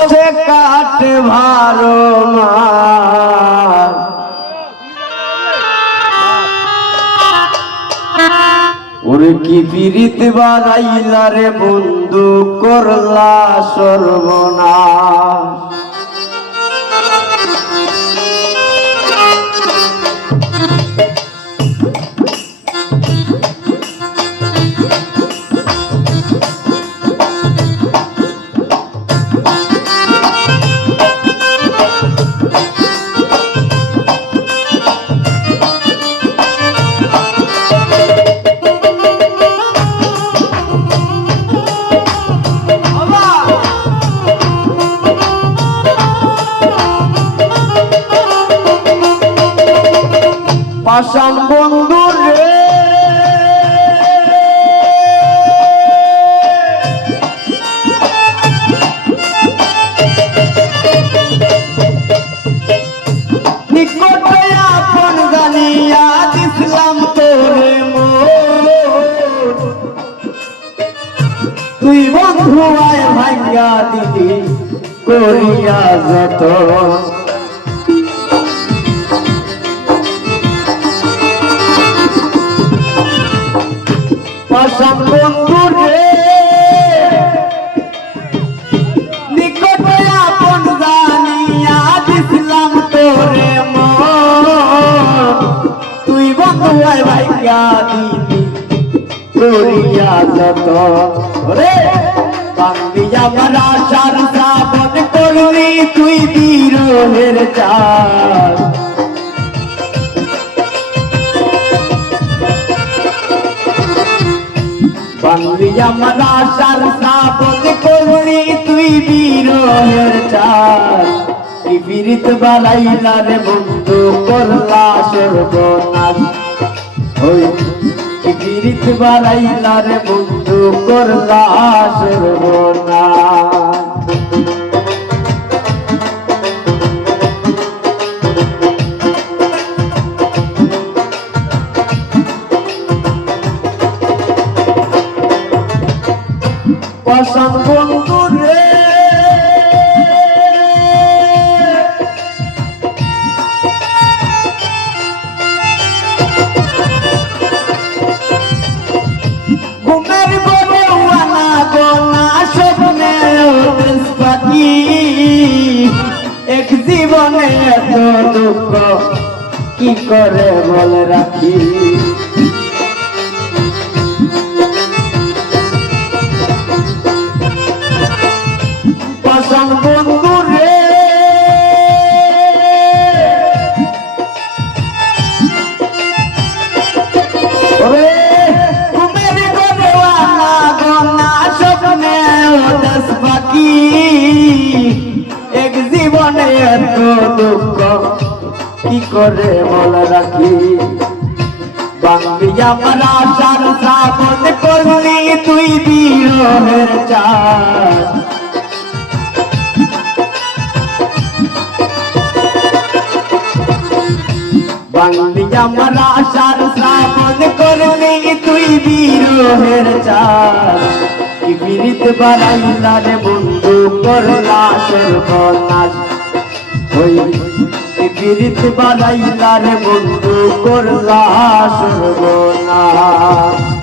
से काट भारो मार ওরে কি পিরিত বাড়াইলা রে বন্ধু করলা সর্বনাশ পাশান বন্ধু রে নিকটে আপন জানিয়া দিছিলাম তোরে তুই বন্ধু আয় ভাঙ্গা দিদি করিয়া যত পাশান বন্ধু রে নিকটে আপন জানিয়া দিছিলাম তোরে তুই বন্ধু আয় ভাইয়া দিদি করিয়া যত রে বান্দি আমার আশার শ্রাবণ করলি তুই বিরহের চাঁদ বান্দি আমার আশার শ্রাবণ করলি তুই বিরহের চাঁদ কি পিরিত বাড়াইলা রে বন্ধু করলা সর্বনাশ ওই কি পিরিত বাড়াইলা রে বন্ধু করলা সর্বনাশ পাশান বন্ধু রে ঘুমের বনে ওয়ানা গোনা স্বপ্নে পাখি এক জীবনে এত দুঃখ কি করে বলে রাখি পাশান বন্ধু রে ঘুমের ঘরে ওয়ানা গোনা স্বপ্নে দেশ বাকি এক জীবনে এত দুঃখ কি করে বলে রাখি বান্দি আমার আশার শ্রাবণ করলি তুই বিরহের চাঁদ বান্দি আমার আশার শ্রাবণ করলি তুই বিরহের চাঁদ কি পিরিত বাড়াইলা রে বন্ধু করলা সর্বনাশ ওই কি পিরিত বাড়াইলা রে বন্ধু করলা সর্বনাশ